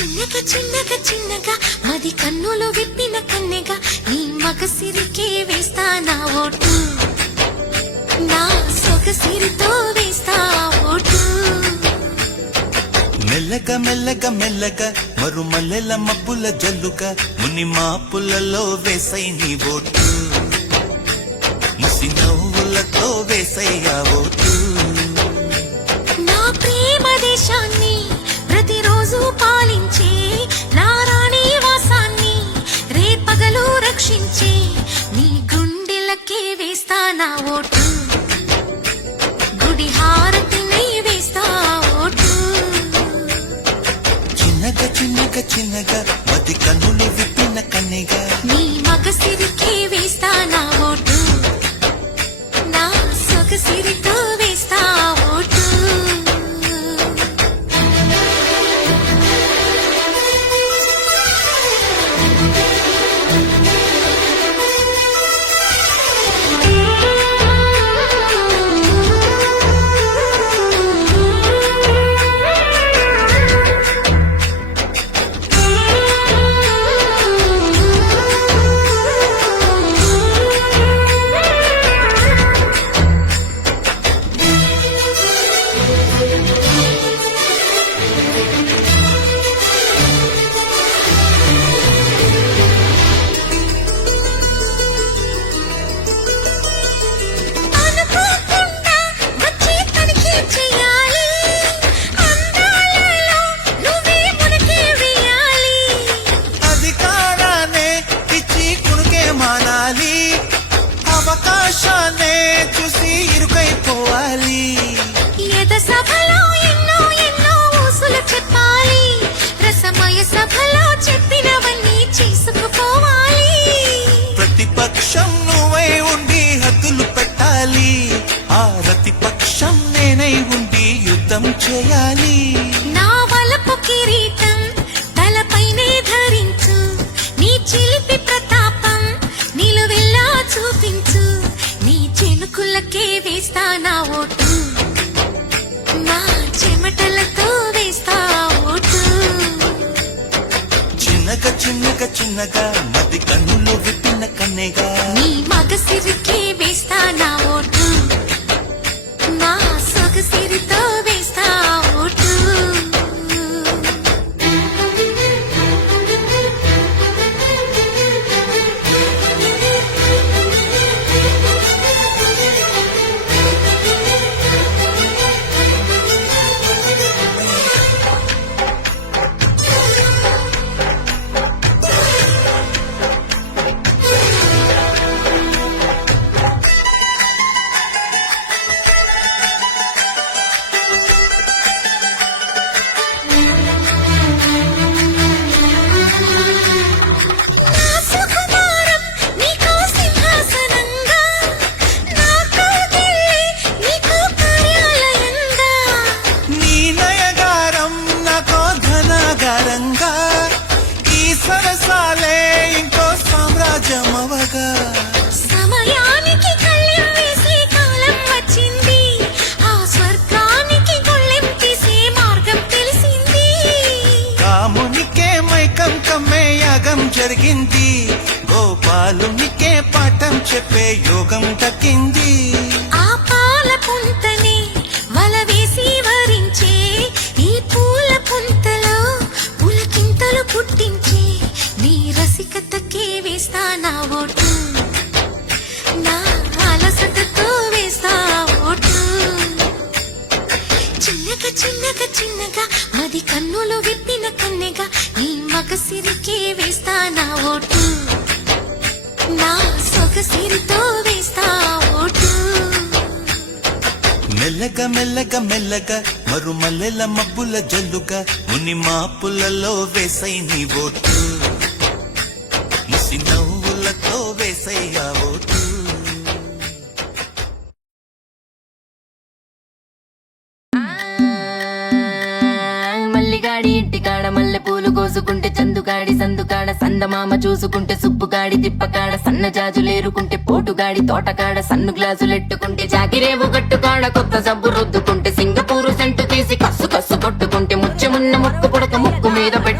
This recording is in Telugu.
చిన్నగా చిన్నగా చిన్నగా మది కన్నులు విప్పిన కన్నెగా నీ మగసిరికే వేస్తా నా ఓటు, నా సొగసిరితో వేస్తా ఓటు. మెల్లగా మెల్లగా మెల్లగా మరుమల్లెల మబ్బుల జల్లుగా ముని మాపులలో వేసై నీ ఓటు, ముసి నవ్వులతో వేసయ్యా ఓటు. నా ప్రేమ దేశాన్ని ప్రతిరోజు పాలించే నా రాణి వాసాన్ని రేపగలు రక్షించే నీ గుండెలకే వేస్తా నా ఓటు, గుడి హారతిని వేస్తా ఓటు. చిన్నగా చిన్నగా చిన్నగా మది కన్నులు విప్పిన కన్నెగా నీ మగసిరికే వేస్తా నా ఓటు, నా సొగసిరితో వేస్తా ఓటు. అనుకోకుండా వచ్చి తనిఖీ చేయాలి, అందాలలో నువ్వే మునకే వేయాలి. అధికారాన్నే ఇచ్చి కునుకే మానాలి, అవకాశాన్నే చూసి ఇరుకైపోవాలి. ఎద సభలో ఎన్నో ఎన్నో ఊసులు చెప్పాలి, రసమయ సభలో చెప్పినవన్నీ చేసుకుపోవాలి. ప్రతిపక్షం నువ్వై ఉండి హద్దులు పెట్టాలి, ఆ ప్రతిపక్షం నేనై ఉండి యుద్ధం చేయాలి. నా వలపు కిరీటం తలపైనే ధరించు, నీ చిలిపి ప్రతాపం నిలువెల్లా చూపించు, నీ చెనుకులకే వేస్తా నా ఓటు, నా చెమటలతో వేస్తా ఓటు. చిన్నగా చిన్నగా చిన్నగా మది కన్నులు విప్పిన కన్నెగా నీ మగసిరికే వేస్తా నా ఓటు, నా సొగసిరితో వేస్తా ఓటు. నా సుకుమారం నీకు సింహాసనంగా, నా కౌగిలి నీకు కార్యాలయంగా. నీ నయగారం నాకో ధనాగారంగా, ఈ సరసాలే ఇంకో సామ్రాజ్యమవగా. సమయానికి కళ్ళెం వేసే కాలం వచ్చింది, ఆ స్వర్గానికి గొళ్ళెం తీసే మార్గం తెలిసింది. కామునికే మైకం కమ్మే యాగం జరిగింది, గోపాలునికే పాఠం చెప్పే యోగం దక్కింది. ఆ పాల పుంతని వల వేసి వరించే ఈ పూల పుంతలో పులకింతలు పుట్టించే నీ రసికతకే వేస్తా నా ఓటు, నా అలసటతో వేస్తా ఓటు. చిన్నగా చిన్నగా చిన్నగా మది కన్నులు విప్పిన కన్నెగా నీ మగసిరికే వేస్తా నా ఓటు, నా సొగసిరితో వేస్తా ఓటు. మెల్లగా మెల్లగా మెల్లగా మరుమల్లెల మబ్బుల జల్లుగా ముని మాపులలో వేసై నీ ఓటు, ముసి నవ్వులతో వేసయ్యా ఓటు. మల్లిగాడి ఇంటికాడ మల్లె పూలు కోసుకుంటే చందుగాడి సందుకాడ సందమామ చూసుకుంటే సుబ్బుగాడి తిప్పకాడ సన్న జాజులేరుకుంటే పోటుగాడి తోటకాడ సన్ను గ్లాసులెట్టుకుంటే జాగిరేవు గట్టుకాడ కొత్త సబ్బు రుద్దుకుంటే సింగపూరు సెంటు తీసి కస్సు కస్సు కొట్టుకుంటే ముచ్చెమున్న ముక్కు పుడక ముక్కు మీద పెట్టి